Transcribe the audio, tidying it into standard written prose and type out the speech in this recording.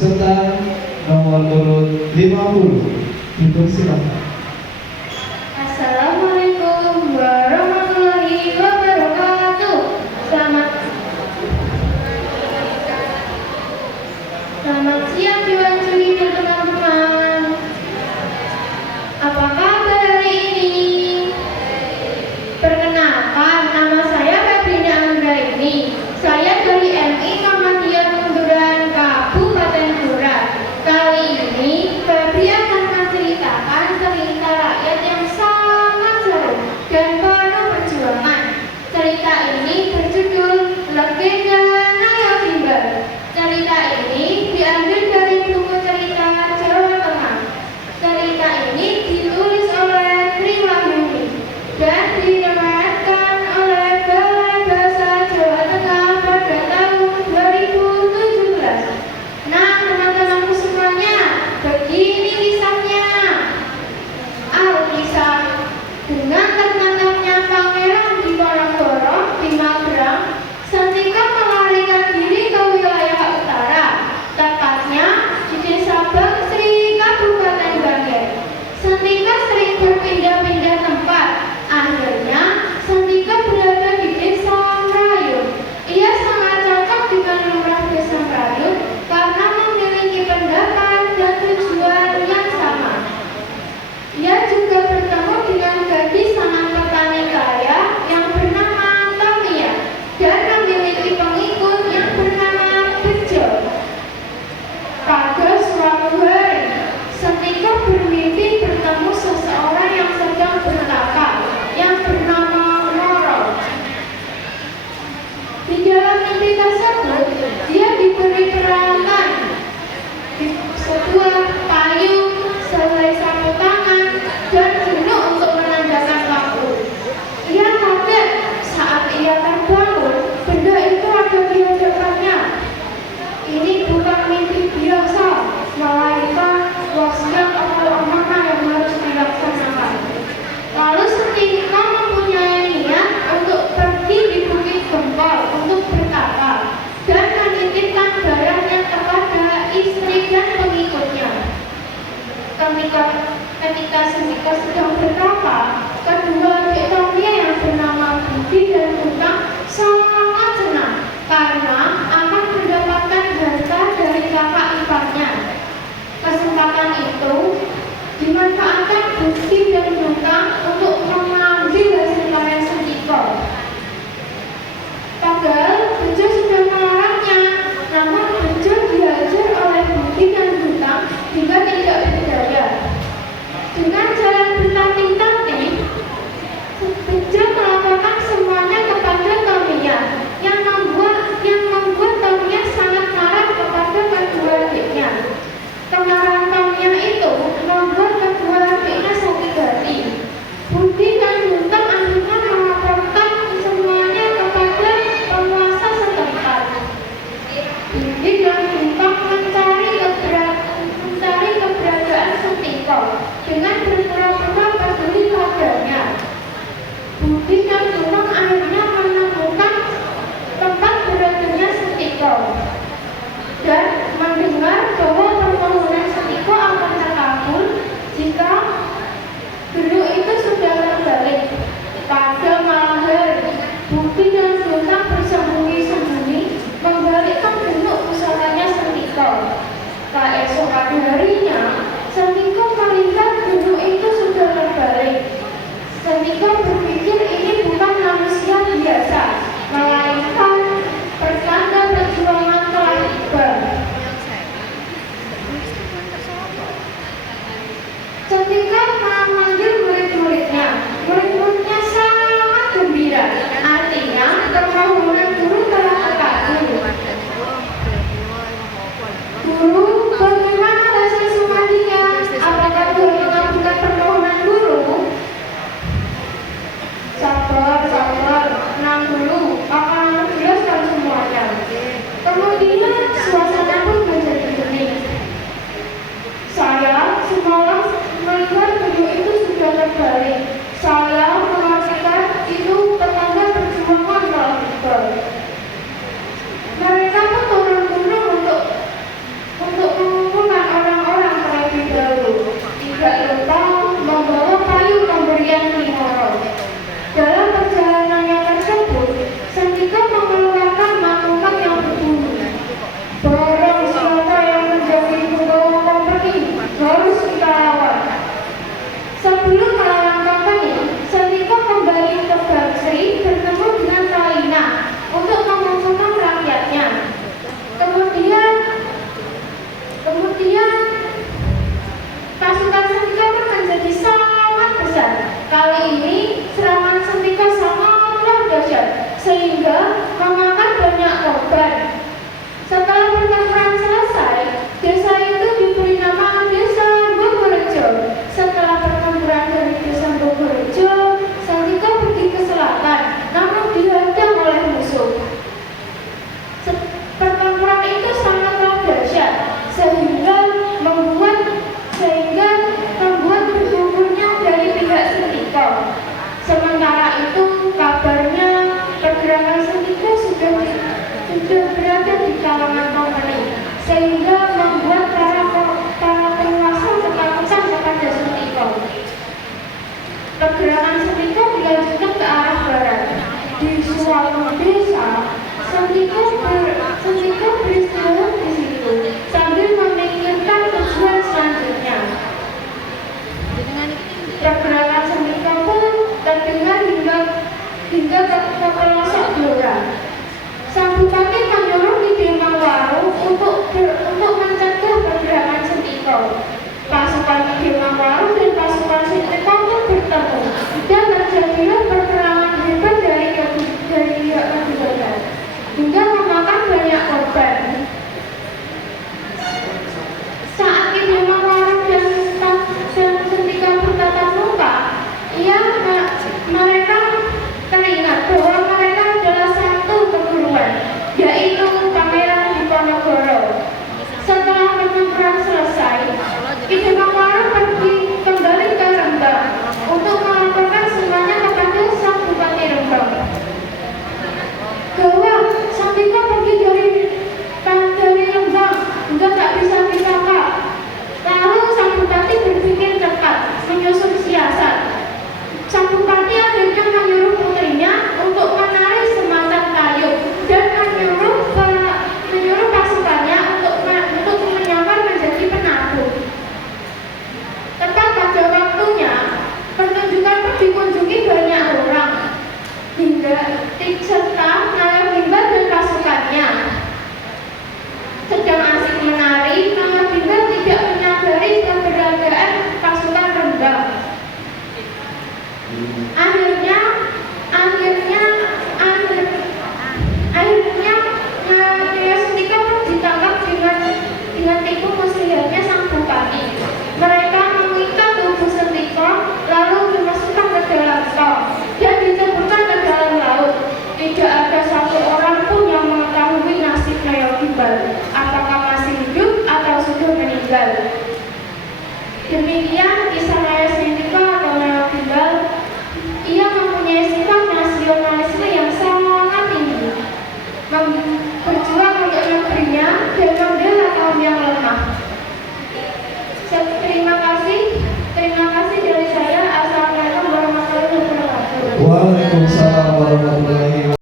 serta nomor urut 50. Dipersilakan. Assalamualaikum warahmatullahi wabarakatuh. Selamat siang Dewan Juri dan teman-teman. Apa kabar hari ini? Perkenalkan, nama saya Febrina Anggraini. Saya dari MI Muhammadiyah Munduran, Kabupaten Blora. Kali ini Febri akan menceritakan cerita rakyat yang sangat seru dan penuh perjuangan. Cerita ini berjudul Legenda Naya Bimber. Cerita ini diambil dari buku cerita Jawa Tengah. Cerita ini ditulis oleh Tri Wahyuni dan diriwayatkan oleh Balai Bahasa Jawa Tengah pada tahun 2017. Nah, teman-temanku semuanya, begini kisahnya. Alkisah, dengan tertangkapnya Pangeran Diponegoro di Magelang, Santika melarikan diri ke wilayah utara, tepatnya di Desa Bangsri, Kabupaten Bangil. Santika sering berpindah-pindah tempat. Akhirnya, Santika berada di Desa Merayu. Ia sangat cocok dengan lurah Desa Merayu karena memiliki pendapat dan tujuan yang sama. Ia juga bertemu dengan gadis sangat petani kaya yang bernama Tamia dan memiliki pengikut yang bernama Bejo. Pada suatu hari, Santika bermimpi bertemu seseorang yang sedang bertapa, yang bernama Moro. Di dalam mimpi tersebut, dia diberi peralatan di sebuah payung, selai sapu tangan, dan gunung untuk menandakan waktu. Ia kaget saat ia terbangun, benda itu ada di hadapannya. Ini bukan mimpi biasa, melainkan wasiat atau amanah yang harus dilaksanakan. Lalu Santika mempunyai niat untuk pergi di Bukit Gempol untuk bertapa dan menitipkan barangnya kepada istri dan pengikutnya. Ketika Santika sedang bertapa, kedua adik Tamia yang bernama Budi dan Butang sangat senang karena akan mendapatkan harta dari kakak iparnya. Kesempatan itu dimanfaatkan Budi dan Butang untuk mengambil hasil karya Santika. Padahal Bejo sudah melarangnya, namun Bejo dihajar oleh Budi dan Butang hingga tidak berdaya. Dengan jalan bertatih-tatih, Bejo melaporkan semuanya kepada Tamia, yang membuat Tamia sangat marah kepada kedua adiknya. Kemarahan Tamia itu membuat kedua adiknya sakit hati. Budi dan Butang akhirnya melaporkan semuanya kepada penguasa setempat. Budi dan Butang mencari keberadaan Santika dengan berpura-pura peduli padanya. Budi dan Butang akhirnya menemukan tempat beradanya Santika dan mendengar bahwa permohonan Santika akan terkabul jika gunung itu sudah terbalik. Pada malam hari, Budi dan Butang bersembunyi-sembunyi membalikkan gunung pusatanya Santika. Keesokan harinya, Santika melihat gunung itu sudah terbalik. Santika berpikir ini bukan manusia biasa, melainkan pertanda perjuangan telah tiba. Santika memanggil murid-muridnya. Murid-muridnya sangat gembira. Artinya permohonan guru telah terkabul. Guru, bagaimana hasil Google, apakah masih hidup atau sudah meninggal. Demikian kisah